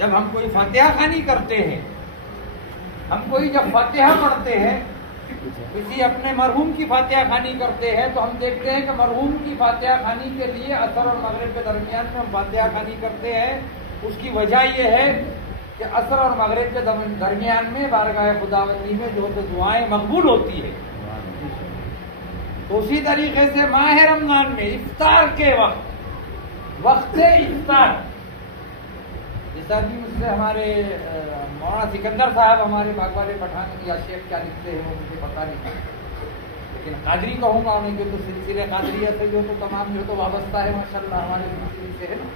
جب ہم کوئی فاتحہ خوانی کرتے ہیں، ہم کوئی جب فاتحہ پڑھتے ہیں، کسی اپنے مرحوم کی فاتحہ خوانی کرتے ہیں، تو ہم دیکھتے ہیں کہ مرحوم کی فاتحہ خوانی کے لیے عصر اور مغرب کے درمیان میں ہم فاتحہ خوانی کرتے ہیں۔ اس کی وجہ یہ ہے کہ عصر اور مغرب کے درمیان میں بارگاہ خداوندی میں جو دعائیں مقبول ہوتی ہے۔ تو اسی طریقے سے ماہ رمضان میں افطار کے وقت افطار، جیسا بھی مجھ سے ہمارے مولانا سکندر صاحب ہمارے باغ والے پٹھان یا شیخ کیا لکھتے ہیں وہ مجھے پتا نہیں، لیکن قادری کہوں گا انہیں، جو تو سلسلے قادریہ سے جو تو تمام جو تو وابستہ ہے ماشاءاللہ ہمارے سلسلے سے ہے نا،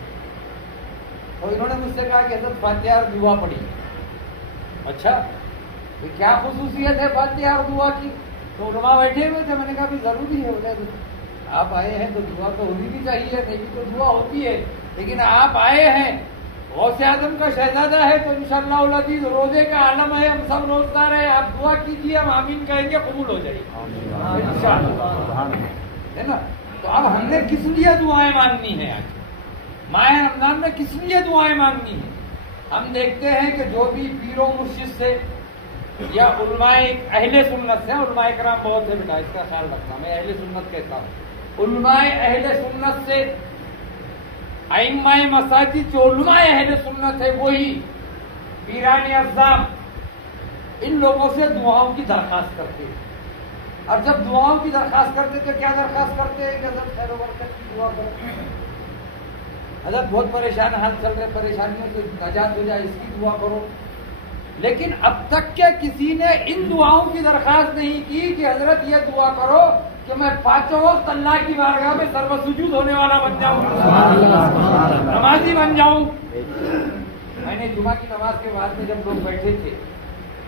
تو انہوں نے مجھ سے کہا کہ حضرت فاتحہ اور دعا پڑھی۔ اچھا کیا خصوصیت ہے فاتحہ اور دعا کی؟ تو علماء بیٹھے ہوئے تھے، میں نے کہا بھی ضروری ہے، آپ آئے ہیں تو دعا تو ہونی بھی چاہیے، نہیں تو دعا ہوتی ہے، لیکن آپ آئے ہیں، غوث اعظم کا شہزادہ ہے، تو انشاءاللہ العزیز روزے کا عالم ہے، ہم سب روزدار ہیں، آپ دعا کیجیے، ہم آمین کہیں گے، قبول ہو جائے گی انشاءاللہ، ہے نا۔ تو اب ہم نے کس لیے دعائیں مانگنی ہے؟ آج ماہ رمضان میں کس لیے دعائیں مانگنی ہیں؟ ہم دیکھتے ہیں کہ جو بھی پیر و مرشد سے یا علماء اہل سنت سے، علماء کرام بہت ہے بیٹا، اس کا خیال رکھنا، میں اہل سنت کہتا ہوں، علماء اہل سنت سے، ائمہ مساجد جو علماء اہل سنت ہے وہی پیران اعظام، ان لوگوں سے دعاؤں کی درخواست کرتے ہیں۔ اور جب دعاؤں کی درخواست کرتے تو کیا درخواست کرتے ہیں کہ حضرت خیر و برکت کی دعا کرو، حضرت بہت پریشان حال چل رہے، پریشانیوں سے نجات ہو جائے، اس کی دعا کرو۔ لیکن اب تک کہ کسی نے ان دعاؤں کی درخواست نہیں کی کہ حضرت یہ دعا کرو کہ میں پانچوں وقت اللہ کی بارگاہ میں سرو سجود ہونے والا بن جاؤں، نمازی بن جاؤں۔ میں نے جمعہ کی نماز کے بعد میں جب لوگ بیٹھے تھے،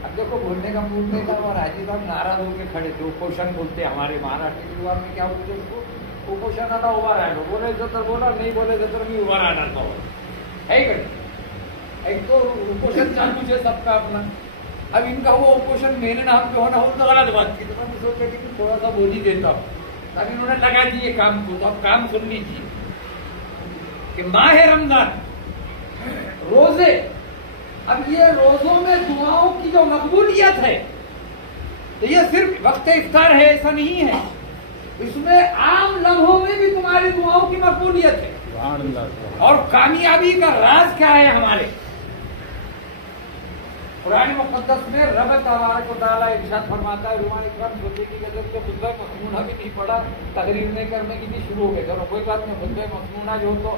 اب دیکھو بولنے کا موڈ نہیں تھا، اور حاجی صاحب ناراض ہو کے کھڑے تھے، اپوشن بولتے ہمارے مہاراشٹر کے دیوار میں، کیا بولتے اس کو، اپوشن آنا ابھر آئے، بولے زتر بولا، نہیں بولے زتر نہیں ابھر آنا تھا، ہے کہ ایک تو اپوشن چالو ہے سب کا اپنا۔ اب ان کا وہ اپوشن میرے نام پہ ہونا ہو تو غلط بات کی، تو میں سوچا کہ تھوڑا سا بول ہی دیتا ہوں۔ اب انہوں نے لگا دیے کام کو، تو اب کام سن لیجیے کہ ماہ رمضان روزے، اب یہ روزوں میں دعاؤں کی جو مقبولیت ہے تو یہ صرف وقت افطار ہے ایسا نہیں ہے، اس میں عام لمحوں میں بھی تمہاری دعاؤں کی مقبولیت ہے۔ اور کامیابی کا راز کیا ہے ہمارے قرآن مقدس میں؟ رب تبارک و تعالیٰ ارشاد فرماتا ہے، رومان اکرام خطبے کی غزل کے خطبہ مسنونہ بھی نہیں پڑھا، تقریر نہیں کرنے کی بھی شروع ہو گئے، چلو کوئی بات نہیں، خطبہ مسنونہ جو تو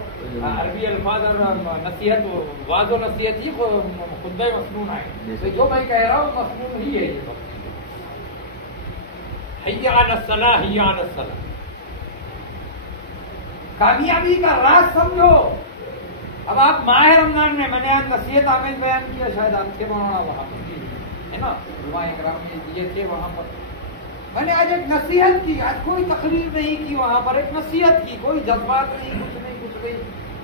عربی الفاظ اور نصیحت، واضح و نصیحت ہی خطبہ مسنونہ ہے، تو جو میں کہہ رہا ہوں مسنون ہی ہے یہ سب۔ حی علی الصلاۃ، حی علی الصلاۃ، کامیابی کا راز سمجھو۔ اب آپ ماہ رمضان میں نے آج نصیحت آمیز بیان کیا، شاید آپ کے مولانا وہاں پر ہے نا، علماء کرام میں یہ تھے وہاں پر، میں نے آج ایک نصیحت کی، آج کوئی تقریر نہیں کی وہاں پر، ایک نصیحت کی، کوئی جذبات نہیں، کچھ نہیں،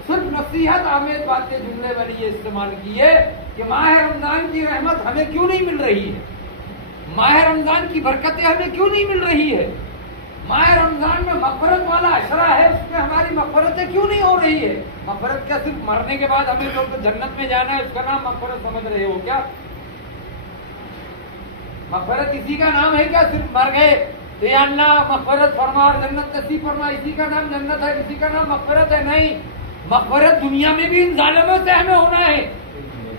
صرف نصیحت آمیز باتیں، جملے میں نے یہ استعمال کیے کہ ماہ رمضان کی رحمت ہمیں کیوں نہیں مل رہی ہے، ماہ رمضان کی برکتیں ہمیں کیوں نہیں مل رہی ہے، ماہ رمضان میں مغفرت والا عشرہ ہے، اس میں ہماری مغفرتیں کیوں نہیں ہو رہی ہے؟ مغفرت کیا صرف مرنے کے بعد ہمیں لوگ جنت میں جانا ہے اس کا نام مغفرت سمجھ رہے ہو کیا؟ مغفرت اسی کا نام ہے کیا صرف مر گئے تو یا اللہ مغفرت فرما اور جنت نصیب فرما، اسی کا نام جنت ہے، اسی کا نام مغفرت ہے؟ نہیں، مغفرت دنیا میں بھی ان ظالموں سے ہمیں ہونا ہے،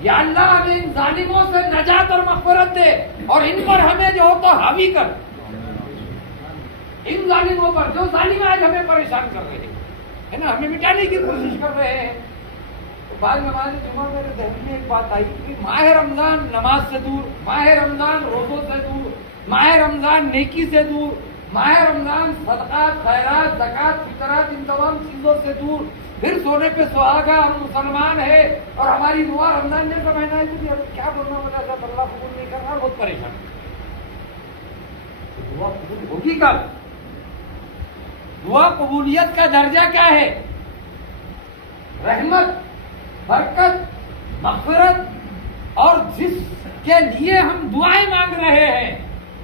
یا اللہ ہمیں ان ظالموں سے نجات اور مغفرت دے، اور ان پر ہمیں جو ہو تو حاوی کر، ان ظالموں پر جو ظالم آج ہمیں پریشان کر رہے ہیں نا، ہمیں مٹانے کی کوشش کر رہے ہیں۔ تو بعد میں ہمارے جمعہ میرے ذہن میں ایک بات آئی کہ ماہ رمضان نماز سے دور، ماہ رمضان روزوں سے دور، ماہ رمضان نیکی سے دور، ماہ رمضان صدقات، خیرات، زکات، فطرات، ان تمام چیزوں سے دور، پھر سونے پہ سہاگا، ہم مسلمان ہیں اور ہماری دعا رمضان جیسا مہینہ ہے تو کیا بولنا ہوتا ہے، اللہ قبول نہیں کر رہا، بہت پریشان۔ دعا قبول ہوگی کب؟ دعا قبولیت کا درجہ کیا ہے؟ رحمت، برکت، مغفرت، اور جس کے لیے ہم دعائیں مانگ رہے ہیں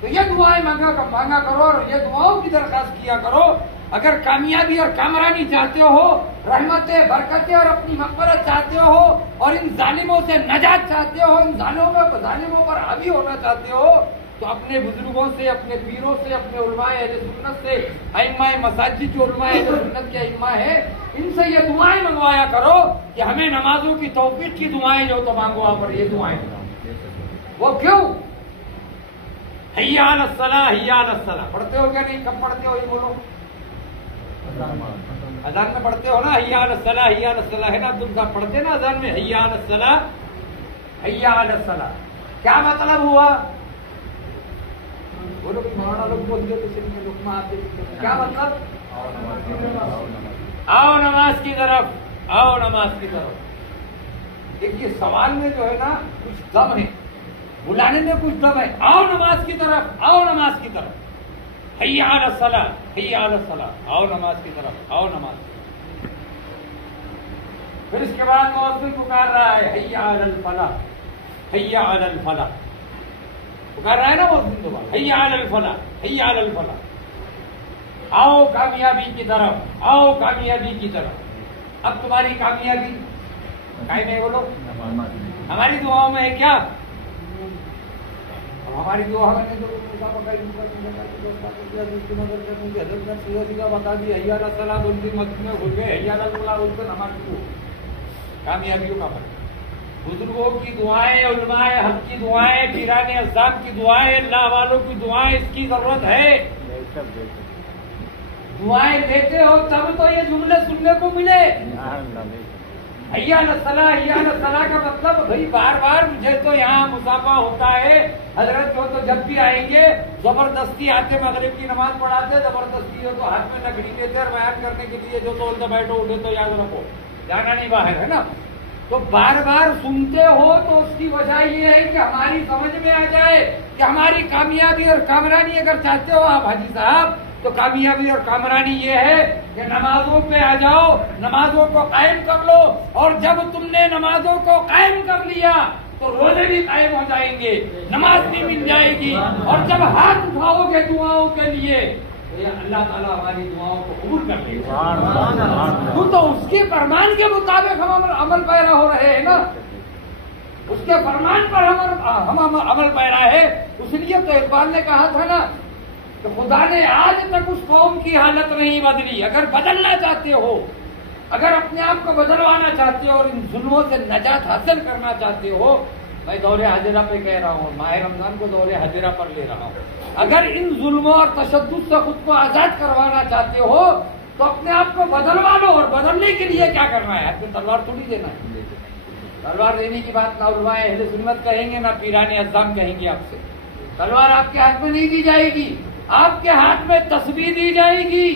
تو یہ دعائیں مانگا کرو اور یہ دعاؤں کی درخواست کیا کرو اگر کامیابی اور کامرانی چاہتے ہو، رحمتیں برکتیں اور اپنی مغفرت چاہتے ہو، اور ان ظالموں سے نجات چاہتے ہو، ان ظالموں پر حاوی ہونا چاہتے ہو، تو اپنے بزرگوں سے، اپنے پیروں سے، اپنے علماء اہل سنت سے، ائمہ مساجد جو علماء اہل سنت کے ائمہ ہیں، ان سے یہ دعائیں منگوایا کرو کہ ہمیں نمازوں کی توفیق کی دعائیں جو تو مانگو آپ پر، یہ دعائیں وہ کیوں؟ حی علی الصلاۃ، حی علی الصلاۃ پڑھتے ہو کیا نہیں؟ کب پڑھتے ہو یہ بولو؟ اذان میں پڑھتے ہو نا حی علی الصلاۃ، حی علی الصلاۃ ہے نا؟ تم سب پڑھتے نا اذان میں حی علی الصلاۃ، حی علی الصلاۃ، کیا مطلب ہوا؟ بولو کہ مولانا لوگ بول گئے تو لقمہ آتے، کیا مطلب؟ آؤ نماز کی طرف، آؤ نماز کی طرف۔ دیکھیے سوال میں جو ہے نا کچھ دم ہے، بلانے میں کچھ دم ہے، آؤ نماز کی طرف، آؤ نماز کی طرف، حی علی الصلاۃ، حی علی الصلاۃ، آؤ نماز کی طرف، آؤ نماز۔ پھر اس کے بعد مؤذن پکار رہا ہے حی علی الفلاح، حی علی الفلاح پکار رہا ہے نا مؤذن دوبارہ، حی علی الفلاح، حی علی الفلاح، آؤ کامیابی کی طرف، آؤ کامیابی کی طرف۔ اب تمہاری کامیابی کائیں میں بولو؟ ہماری دعاؤں میں ہے کیا؟ ہماری دعا نے جو بتا دی حی علی الصلاۃ بولتی، مسجد میں گھس گئے حی علی الفلاح بولتے، ہماری کامیابیوں کا مطلب بزرگوں کی دعائیں، علماء حق کی دعائیں، پیران اعظام کی دعائیں، اللہ والوں کی دعائیں، اس کی ضرورت ہے۔ دعائیں دیتے ہو تب تو یہ جملے سننے کو ملے۔ حی علی الصلاۃ، حی علی الصلاۃ کا مطلب بھائی بار بار مجھے تو یہاں مسافہ ہوتا ہے، حضرت جو تو جب بھی آئیں گے زبردستی آتے، مغرب کی نماز پڑھاتے، زبردستی جو تو ہاتھ میں لکڑی دیتے اور بیان کرنے کے لیے جو تو بولتے بیٹھو اٹھے تو یاد رکھو، جانا نہیں باہر، ہے نا؟ تو بار بار سنتے ہو تو اس کی وجہ یہ ہے کہ ہماری سمجھ میں آ جائے کہ ہماری کامیابی اور کامرانی اگر چاہتے ہو آپ حاجی صاحب، تو کامیابی اور کامرانی یہ ہے کہ نمازوں پہ آ جاؤ، نمازوں کو قائم کر لو، اور جب تم نے نمازوں کو قائم کر لیا تو روزے بھی قائم ہو جائیں گے، نماز بھی مل جائے گی، اور جب ہاتھ اٹھاؤ گے دعاؤں کے لیے تو اللہ تعالیٰ ہماری دعاؤں کو قبول کر لے گا۔ تو اس کے فرمان کے مطابق ہم عمل پیرا ہو رہے ہیں نا، اس کے فرمان پر ہم عمل پیرا ہے۔ اس لیے تو اقبال نے کہا تھا نا کہ خدا نے آج تک اس قوم کی حالت نہیں بدلی۔ اگر بدلنا چاہتے ہو، اگر اپنے آپ کو بدلوانا چاہتے ہو اور ان ظلموں سے نجات حاصل کرنا چاہتے ہو، میں دور حاضرہ پہ کہہ رہا ہوں، ماہ رمضان کو دور حاضرہ پر لے رہا ہوں، اگر ان ظلموں اور تشدد سے خود کو آزاد کروانا چاہتے ہو تو اپنے آپ کو بدلوا لو، اور بدلنے کے لیے کیا کرنا ہے؟ آپ کو تلوار تھوڑی دینا ہے۔ تلوار دینے کی بات نہ علماء اہل سنت کہیں گے نہ پیران اعظام کہیں گے آپ سے۔ تلوار آپ کے ہاتھ میں نہیں دی جائے گی، آپ کے ہاتھ میں تسبیح دی جائے گی۔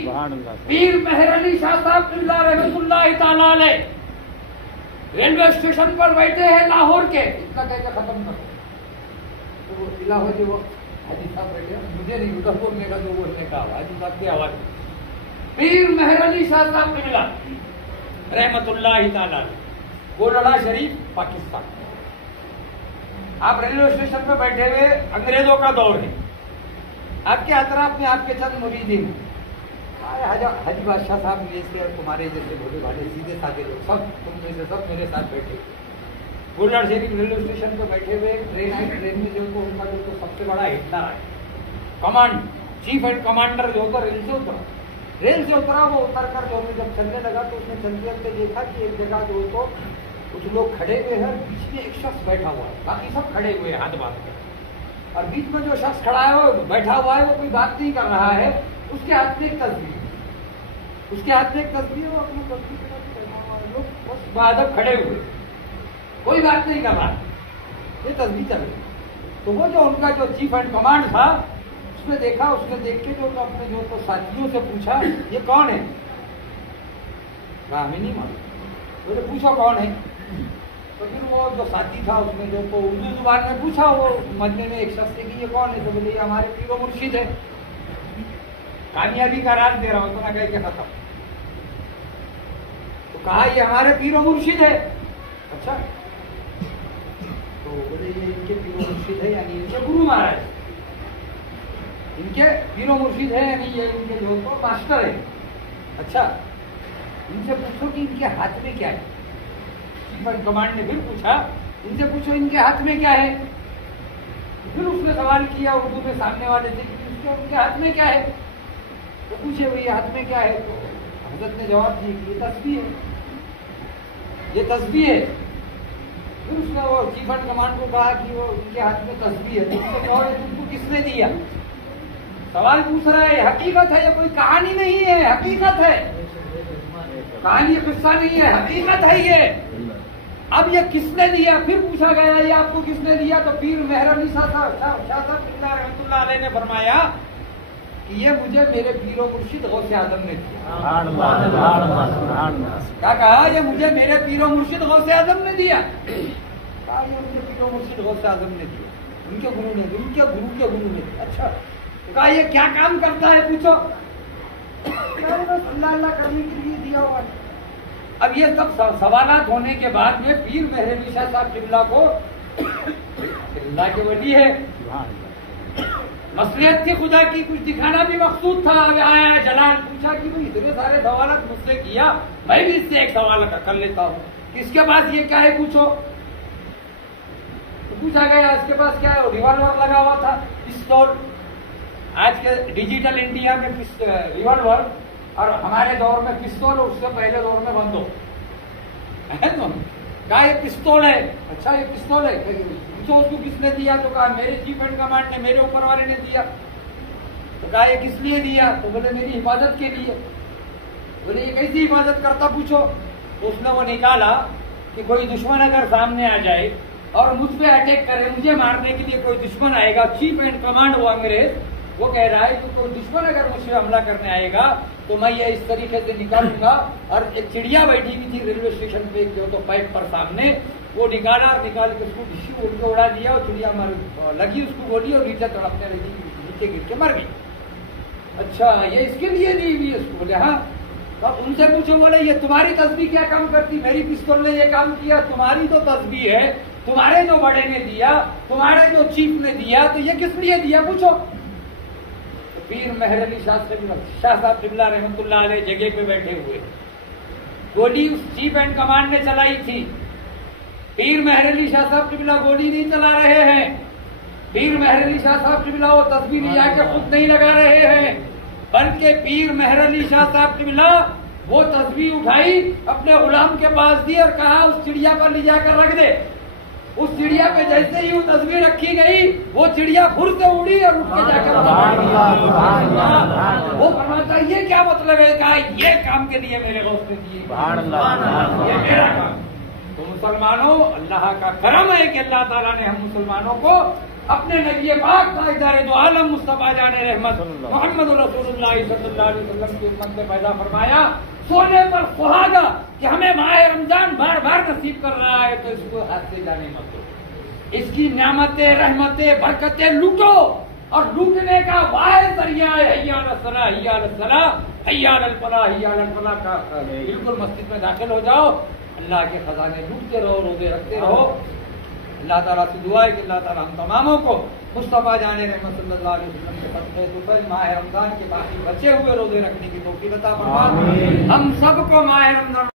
پیر مہر علی شاہ صاحب قبلہ رحمۃ اللہ تعالیٰ علیہ ریلوے اسٹیشن پر بیٹھے ہیں لاہور کے، اتنا کہہ کے ختم کر تو وہ لاہور جو وہ حاجی صاحب بیٹھے، مجھے نہیں ادھر بولنے کا جو بولنے کا، حاجی صاحب کی آواز، پیر مہر علی شاہ صاحب قبلہ رحمۃ اللہ تعالیٰ گولڑا شریف پاکستان۔ آپ ریلوے اسٹیشن پہ بیٹھے ہوئے، انگریزوں کا دور ہے، آپ کے اطراف میں آپ کے چند مریدین ہیں، حاجی بادشاہ صاحب جیسے اور تمہارے جیسے بھولے بھالے سیدھے سادھے لوگ، سب تم میں سے سب میرے ساتھ بیٹھے، گولڑا شریف ریلوے اسٹیشن پہ بیٹھے ہوئے، ٹرین آئی، ٹرین میں جو تو ان کا جو تو سب سے بڑا ہٹلر ہے، کمانڈ چیف اینڈ کمانڈر جو ہوتا ریل سے اترا، وہ اتر کر جو جب چلنے لگا تو اس نے چلتے چلتے دیکھا کہ ایک جگہ جو تو کچھ لوگ کھڑے ہوئے ہیں، بیچ میں ایک شخص بیٹھا ہوا ہے، باقی سب کھڑے ہوئے ہیں ہاتھ باندھ کر، اور بیچ میں جو شخص کھڑا ہے وہ بیٹھا ہوا ہے، وہ کوئی بات نہیں کر رہا ہے، اس کے ہاتھ میں ایک تصویر، اس کے ہاتھ میں ایک تصویر، وہ اپنی تصویر کے ساتھ بیٹھا ہوا ہے، لوگ بس بادب کھڑے ہوئے، کوئی بات نہیں کر رہا، یہ تصویر چل رہی۔ تو وہ جو ان کا جو چیف اینڈ کمانڈ تھا، اس نے دیکھا، اس نے دیکھ کے جو اپنے جو تو ساتھیوں سے پوچھا یہ کون ہے؟ کہا ہمیں نہیں معلوم۔ تو پوچھا کون ہے؟ تو پھر وہ جو ساتھی تھا اس نے جو تو اردو زبان میں پوچھا، وہ مجمع میں ایک شخص سے کہ یہ کون ہے؟ تو بولے یہ ہمارے پیر و مرشد ہے۔ کامیابی کا راز دے رہا ہوں، تو نہ کہہ کے ختم۔ تو کہا یہ ہمارے پیر و مرشد ہے۔ اچھا، تو بولے یہ ان کے پیر و مرشد ہے، یعنی ان کے گرو مہاراج، ان کے پیر و مرشد ہے، یعنی یہ ان کے جو تو ماسٹر ہے۔ اچھا ان سے پوچھو کہ ان کے ہاتھ میں کیا ہے. چیف آف کمانڈ نے پھر پوچھا ان سے پوچھو ان کے ہاتھ میں کیا ہے. پھر اس نے سوال کیا اردو میں سامنے والے سے کہ ان کے ہاتھ میں کیا ہے. تو پوچھے بھائی ہاتھ میں کیا ہے. تو حضرت نے جواب دیا کہ یہ تسبیح ہے, یہ تسبیح ہے. پھر اس نے وہ چیف آف کمانڈ کو کہا کہ وہ ان کے ہاتھ میں تسبیح ہے. تو اس نے کہا تم کو کس نے دیا. سوال پوچھ رہا ہے, حقیقت ہے, یہ کوئی کہانی نہیں ہے, حقیقت ہے, کہانی قصہ نہیں ہے, حقیقت ہے یہ. اب یہ کس نے دیا. پھر پوچھا گیا یہ آپ کو کس نے دیا. تو پیر مہر علی شاہ صاحب رحمۃ اللہ علیہ نے فرمایا کہ یہ مجھے میرے پیر و مرشد غوث اعظم نے دیا. کیا کہا, یہ مجھے میرے پیر و مرشد غوث اعظم نے دیا. کہا یہ مجھے پیر و مرشد غوث اعظم نے دیا, ان کے گرو نے, ان کے گرو کے گرو نے. اچھا کہا یہ کیا کام کرتا ہے پوچھو. اللہ اللہ کرنے کے لیے دیا ہوا. اب یہ سب سوالات ہونے کے بعد میں پیر مہر علی شاہ صاحب قبلہ کو اللہ کے ولی ہے, مصلحت کی خدا کی کچھ دکھانا بھی مقصود تھا. آیا جلال پوچھا کہ بھائی اتنے سارے سوالات مجھ سے کیا, میں بھی اس سے ایک سوال کر لیتا ہوں کہ اس کے پاس یہ کیا ہے پوچھو. تو پوچھا گیا اس کے پاس کیا ہے. ریوالور لگا ہوا تھا, پستول. آج کے ڈیجیٹل انڈیا میں ریوالور اور ہمارے دور میں پستول, اور اس سے پہلے دور میں بندوق. کہا یہ پستول ہے. اچھا یہ پستول ہے, پوچھو اس کو کس نے دیا. تو کہا میرے چیف اینڈ کمانڈ نے, میرے اوپر والے نے دیا. تو کہا یہ کس لیے دیا. تو بولے میری حفاظت کے لیے. بولے یہ کیسی حفاظت کرتا پوچھو. تو اس نے وہ نکالا کہ کوئی دشمن اگر سامنے آ جائے اور مجھ پہ اٹیک کرے, مجھے مارنے کے لیے کوئی دشمن آئے گا, چیف اینڈ کمانڈ وہ انگریز, وہ کہہ رہا ہے کہ کوئی دشمن اگر مجھ سے حملہ کرنے آئے گا تو میں یہ اس طریقے سے نکالوں گا. اور ایک چڑیا بیٹھی ہوئی تھی ریلوے اسٹیشن پہ جو تو پائپ پر سامنے, وہ نکالا اور نکال کے اس کو ڈشی اڑ کے اڑا دیا, اور چڑیا لگی اس کو گولی اور نیچے تڑپنے لگی, نیچے گر کے مر گئی. اچھا یہ اس کے لیے دی ہوئی. اس کو بولے ہاں. ان سے پوچھو, بولے یہ تمہاری تسبیح کیا کام کرتی. میری پستول نے یہ کام کیا. تمہاری تو تسبیح ہے, تمہارے جو بڑے نے دیا, تمہارے جو چیف نے دیا, تو یہ کس لیے دیا پوچھو. پیر مہر علی شاہ صاحب قبلہ رحمۃ اللہ علیہ جگہ پہ بیٹھے ہوئے, گولی اس چیف اینڈ کمانڈ نے چلائی تھی. پیر مہر علی شاہ صاحب قبلہ گولی نہیں چلا رہے ہیں. پیر مہر علی شاہ صاحب قبلہ وہ تصویر لے جا کے خود نہیں لگا رہے ہیں, بلکہ پیر مہر علی شاہ صاحب قبلہ وہ تصویر اٹھائی, اپنے غلام کے پاس دی اور کہا اس چڑیا پر لے جا کر رکھ دے. اس چڑیا پہ جیسے ہی وہ تصویر رکھی گئی, وہ چڑیا پھر سے اڑی اور اٹھ کے جا کر وہ فرماتا یہ کیا مطلب ہے. کہا یہ کام کے لیے میرے غوث نے دیے, یہ میرا کام. تو مسلمانوں اللہ کا کرم ہے کہ اللہ تعالیٰ نے ہم مسلمانوں کو اپنے نبی پاک تاجدار دو عالم مصطفیٰ جان رحمت محمد رسول اللہ صلی اللہ علیہ وسلم کی امت میں پیدا فرمایا. سونے پر سہاگا کہ ہمیں ماہ رمضان بار بار نصیب کر رہا ہے, تو اس کو ہاتھ سے جانے مت دو. اس کی نعمتیں, رحمتیں, برکتیں لوٹو, اور لوٹنے کا واحد ذریعہ ہے حی علی الصلاۃ, حی علی الصلاۃ, حی علی الفلاح, حی علی الفلاح کا. بالکل مسجد میں داخل ہو جاؤ, اللہ کے خزانے لوٹتے رہو, روزے رکھتے رہو. اللہ تعالیٰ سے دعا ہے کہ اللہ تعالیٰ ہم تماموں کو مصطفیٰ جان رحمت صلی اللہ علیہ وسلم کے صدقے تو ماہ رمضان کے باقی بچے ہوئے روزے رکھنے کی توفیق عطا فرما. ہم سب کو ماہ رمضان